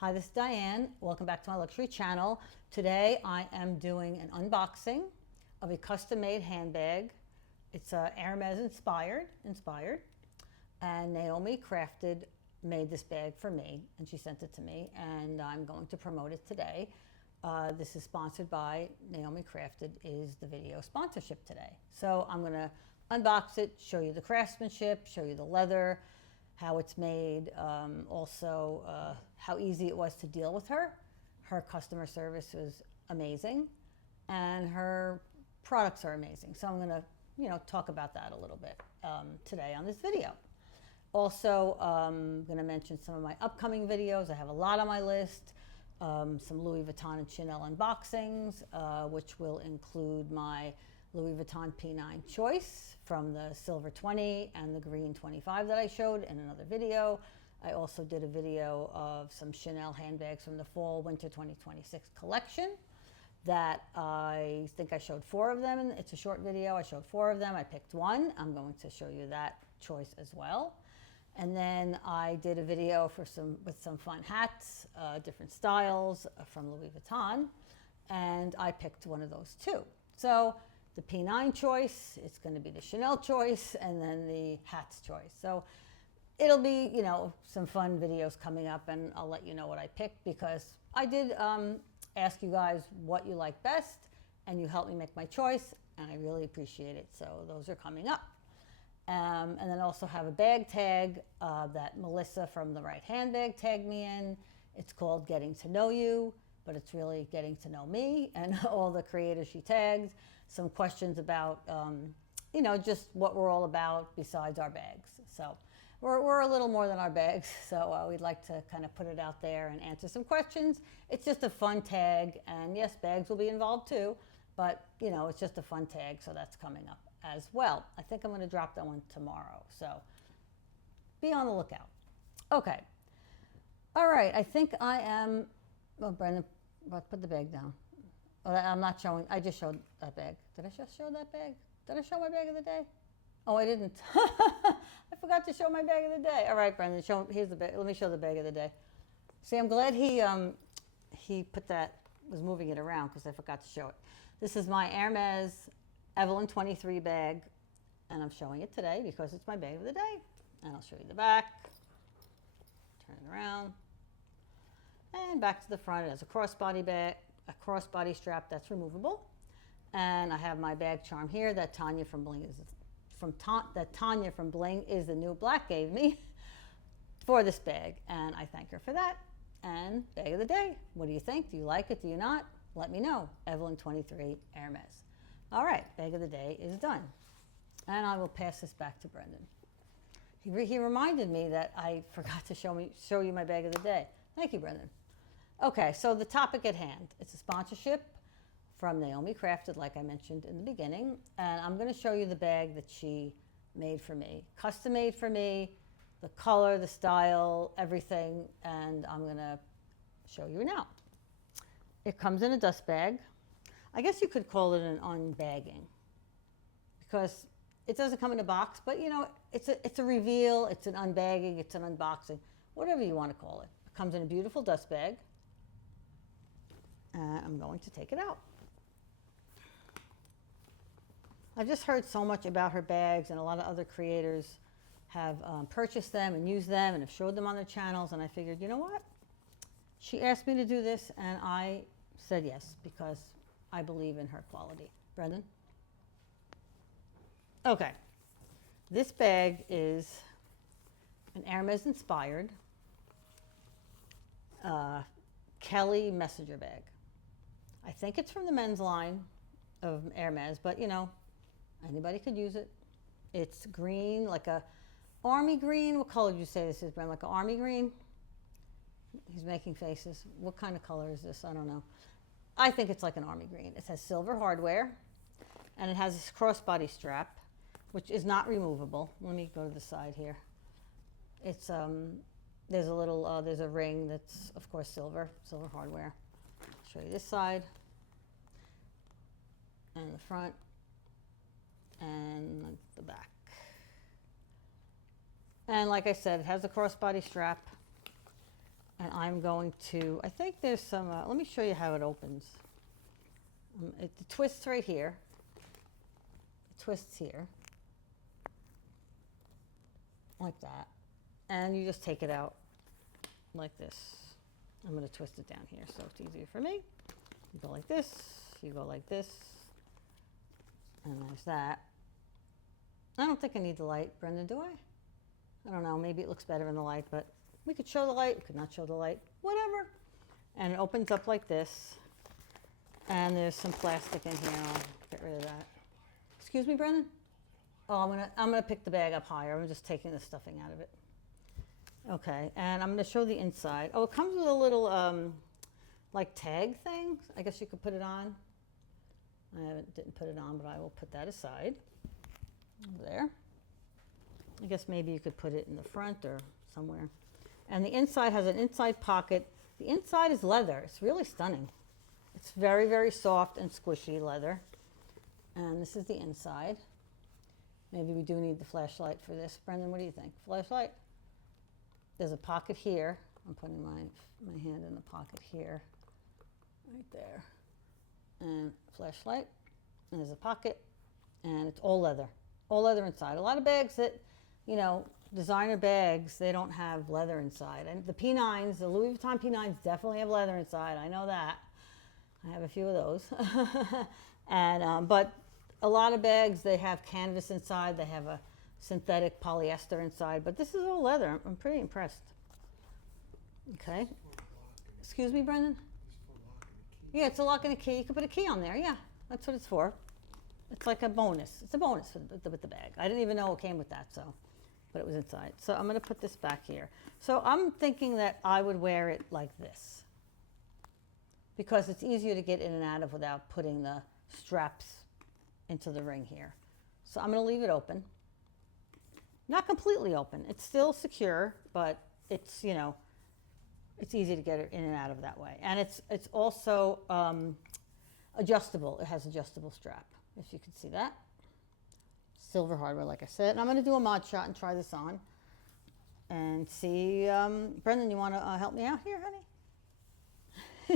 Hi, this is Diane. Welcome back to my luxury channel. Today I am doing an unboxing of a custom-made handbag. It's Hermès inspired, and Naomi Crafted made this bag for me, and she sent it to me, and I'm going to promote it today. This is sponsored by Naomi Crafted is the video sponsorship today. So I'm going to unbox it, show you the craftsmanship, show you the leather, how it's made, also how easy it was to deal with her. Her customer service was amazing, and her products are amazing. So I'm going to, talk about that a little bit today on this video. Also, I'm going to mention some of my upcoming videos. I have a lot on my list. Some Louis Vuitton and Chanel unboxings, which will include my Louis Vuitton P9 choice from the silver 20 and the green 25 that I showed in another video. I also did a video of some Chanel handbags from the fall winter 2026 collection that I think I showed 4 of them. It's a short video. I showed 4 of them. I picked one. I'm going to show you that choice as well. And then I did a video with some fun hats, different styles from Louis Vuitton, and I picked one of those too. So the P9 choice, it's going to be the Chanel choice, and then the hats choice. So it'll be, some fun videos coming up, and I'll let you know what I picked, because I did ask you guys what you like best, and you helped me make my choice, and I really appreciate it. So those are coming up. And then also have a bag tag that Melissa from the Right Handbag tagged me in. It's called Getting to Know You, but it's really getting to know me and all the creators she tagged. Some questions about, just what we're all about besides our bags. So we're a little more than our bags. So we'd like to kind of put it out there and answer some questions. It's just a fun tag. And yes, bags will be involved too, but it's just a fun tag. So that's coming up as well. I think I'm going to drop that one tomorrow. So be on the lookout. Okay. All right. I think I am, Brendan, put the bag down. I'm not showing, I just showed that bag. Did I just show that bag? Did I show my bag of the day? Oh, I didn't. I forgot to show my bag of the day. All right, Brendan, here's the bag. Let me show the bag of the day. See, I'm glad he put that, was moving it around, because I forgot to show it. This is my Hermès Evelyn 23 bag, and I'm showing it today because it's my bag of the day. And I'll show you the back. Turn it around. And back to the front. It has a crossbody bag, a crossbody strap that's removable. And I have my bag charm here that Tanya from Bling is the New Black gave me for this bag, and I thank her for that. And bag of the day. What do you think? Do you like it? Do you not? Let me know. Evelyn 23 Hermès. All right, bag of the day is done. And I will pass this back to Brendan. He reminded me that I forgot to show you my bag of the day. Thank you, Brendan. Okay, so the topic at hand. It's a sponsorship from Naomi Crafted, like I mentioned in the beginning. And I'm going to show you the bag that she made for me. Custom made for me, the color, the style, everything. And I'm going to show you now. It comes in a dust bag. I guess you could call it an unbagging, because it doesn't come in a box, but it's a reveal, it's an unbagging, it's an unboxing, whatever you want to call it. It comes in a beautiful dust bag. And I'm going to take it out. I've just heard so much about her bags, and a lot of other creators have purchased them and used them and have showed them on their channels, and I figured, you know what? She asked me to do this, and I said yes, because I believe in her quality. Brendan? Okay. This bag is an Hermès inspired Kelly Messenger bag. I think it's from the men's line of Hermès, but anybody could use it. It's green, like a army green. What color did you say this is, Brendan? Like an army green? He's making faces. What kind of color is this? I don't know. I think it's like an army green. It has silver hardware, and it has this crossbody strap, which is not removable. Let me go to the side here. It's there's a ring that's, of course, silver hardware. I'll show you this side, and the front, and the back. And like I said, it has a crossbody strap, and I I'm going to, I think there's some, let me show you how it opens. It twists right here. It twists here. Like that. And you just take it out like this. I'm going to twist it down here so it's easier for me. You go like this, you go like this, and there's that. I don't think I need the light, Brendan, do I? I don't know, maybe it looks better in the light, but we could show the light, we could not show the light, whatever. And it opens up like this, and there's some plastic in here. I'll get rid of that. Excuse me, Brendan? Oh, I'm gonna pick the bag up higher. I'm just taking the stuffing out of it. Okay, and I'm gonna show the inside. Oh, it comes with a little like tag thing. I guess you could put it on. I didn't put it on, but I will put that aside. Over there. I guess maybe you could put it in the front or somewhere. And the inside has an inside pocket. The inside is leather. It's really stunning. It's very, very soft and squishy leather. And this is the inside. Maybe we do need the flashlight for this. Brendan, what do you think? Flashlight? There's a pocket here. I'm putting my hand in the pocket here. Right there. And flashlight. And there's a pocket. And it's all leather. All leather inside. A lot of bags that, you know, designer bags, they don't have leather inside. And the P9s, the Louis Vuitton P9s definitely have leather inside. I know that. I have a few of those. And but a lot of bags, they have canvas inside. They have a synthetic polyester inside. But this is all leather. I'm pretty impressed. Okay. Excuse me, Brendan? Yeah, it's a lock and a key. You can put a key on there. Yeah, that's what it's for. It's like a bonus. It's a bonus with the bag. I didn't even know it came with that, so, but it was inside. So I'm going to put this back here. So I'm thinking that I would wear it like this because it's easier to get in and out of without putting the straps into the ring here. So I'm going to leave it open. Not completely open. It's still secure, but it's, you know, it's easy to get it in and out of that way. And it's also adjustable. It has adjustable strap, if you can see that. Silver hardware, like I said. And I'm going to do a mod shot and try this on and see. Brendan, you want to help me out here, honey?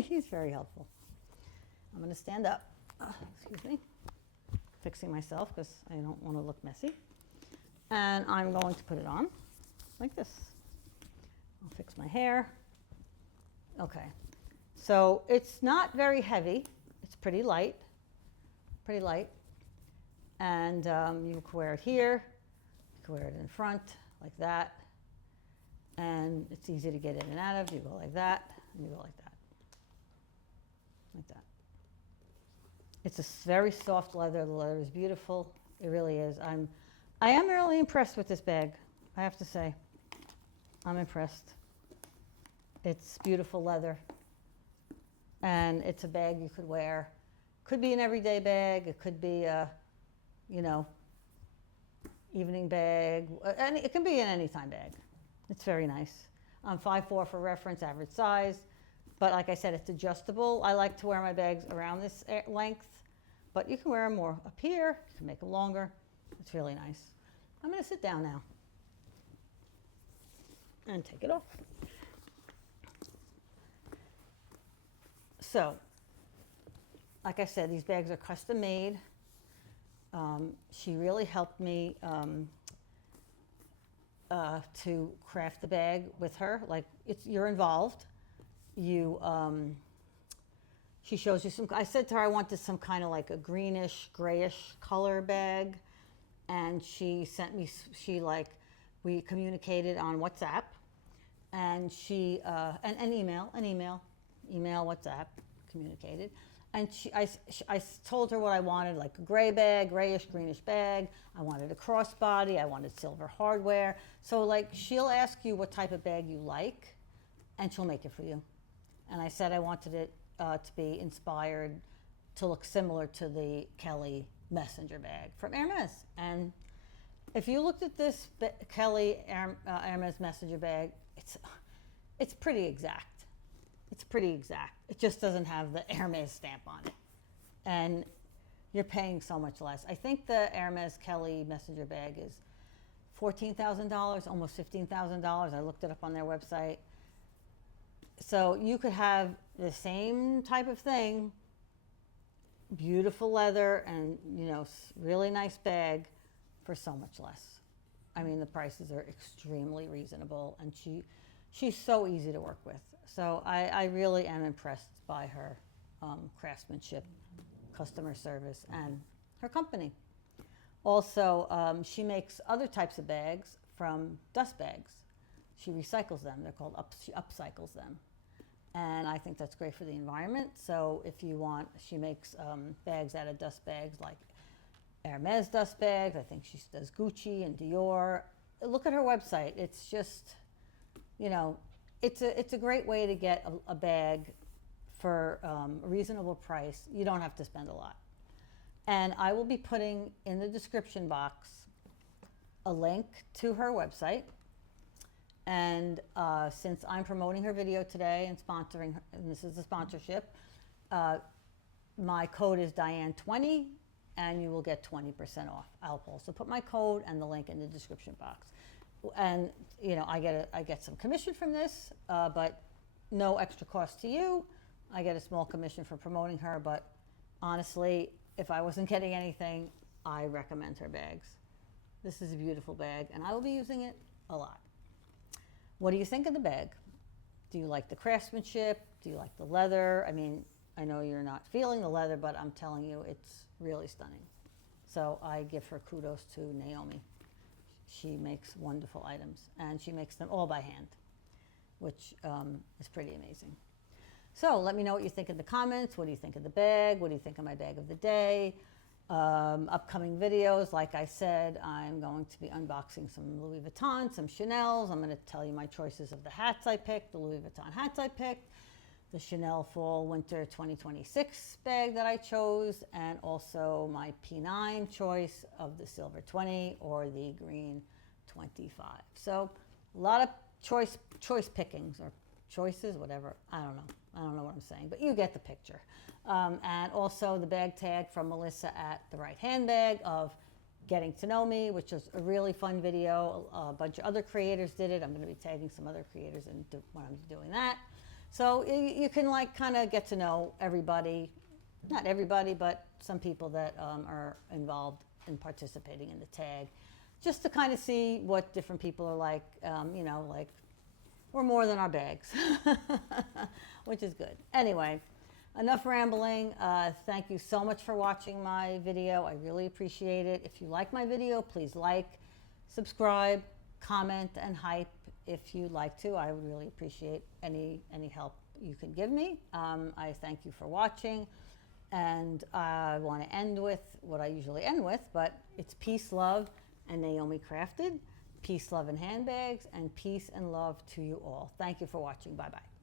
He's very helpful. I'm going to stand up. Excuse me. Fixing myself because I don't want to look messy. And I'm going to put it on like this. I'll fix my hair. Okay. So it's not very heavy. It's pretty light. Pretty light. And you can wear it here. You can wear it in front like that. And it's easy to get in and out of. You go like that, and you go like that. Like that. It's a very soft leather. The leather is beautiful. It really is. I am really impressed with this bag, I have to say. I'm impressed. It's beautiful leather. And it's a bag you could wear. Could be an everyday bag. It could be a, you know, evening bag. It can be an anytime bag. It's very nice. 5'4" for reference, average size. But like I said, it's adjustable. I like to wear my bags around this length. But you can wear them more up here. You can make them longer. It's really nice. I'm going to sit down now and take it off. So, like I said, these bags are custom made. She really helped me to craft the bag with her. Like, you're involved. She shows you some. I said to her I wanted some kind of like a greenish, grayish color bag, and she sent me. We communicated on WhatsApp, and she and email, WhatsApp, communicated. And I told her what I wanted, like a gray bag, grayish, greenish bag. I wanted a crossbody. I wanted silver hardware. So like she'll ask you what type of bag you like, and she'll make it for you. And I said I wanted it to be inspired to look similar to the Kelly Messenger bag from Hermès. And if you looked at this Kelly Hermès Messenger bag, it's pretty exact. It's pretty exact. It just doesn't have the Hermès stamp on it. And you're paying so much less. I think the Hermès Kelly Messenger bag is $14,000, almost $15,000. I looked it up on their website. So you could have the same type of thing, beautiful leather and, you know, really nice bag for so much less. I mean, the prices are extremely reasonable, and she's so easy to work with. So I really am impressed by her craftsmanship, customer service, and her company. Also, she makes other types of bags from dust bags. She recycles them. They're called she upcycles them. And I think that's great for the environment. So if you want, she makes bags out of dust bags, like Hermès dust bags. I think she does Gucci and Dior. Look at her website. It's just, you know, it's a great way to get a bag for a reasonable price. You don't have to spend a lot. And I will be putting in the description box a link to her website. And since I'm promoting her video today and sponsoring her, and this is a sponsorship, my code is Diane20, and you will get 20% off. I'll also put my code and the link in the description box. And you know, I get some commission from this, but no extra cost to you. I get a small commission for promoting her, but honestly, if I wasn't getting anything, I recommend her bags. This is a beautiful bag, and I will be using it a lot. What do you think of the bag? Do you like the craftsmanship? Do you like the leather? I mean, I know you're not feeling the leather, but I'm telling you, it's really stunning. So I give her kudos to Naomi. She makes wonderful items, and she makes them all by hand, which is pretty amazing. So let me know what you think in the comments. What do you think of the bag? What do you think of my bag of the day? Upcoming videos, like I said, I'm going to be unboxing some Louis Vuitton, some Chanel's. I'm going to tell you my choices of the hats I picked, the Louis Vuitton hats I picked, the Chanel Fall Winter 2026 bag that I chose, and also my P9 choice of the silver 20 or the green 25. So a lot of choice pickings, or choices, whatever. I don't know what I'm saying, but you get the picture. And also the bag tag from Melissa at The Right Handbag of Getting to Know Me, which was a really fun video. A bunch of other creators did it. I'm going to be tagging some other creators when I'm doing that. So you can like kind of get to know everybody, not everybody, but some people that are involved in participating in the tag, just to kind of see what different people are like, you know, like we're more than our bags, which is good. Anyway, enough rambling. Thank you so much for watching my video. I really appreciate it. If you like my video, please like, subscribe, comment, and hype if you'd like to. I would really appreciate any help you can give me. I thank you for watching. And I want to end with what I usually end with, but it's peace, love, and Naomi Crafted. Peace, love, and handbags, and peace and love to you all. Thank you for watching. Bye-bye.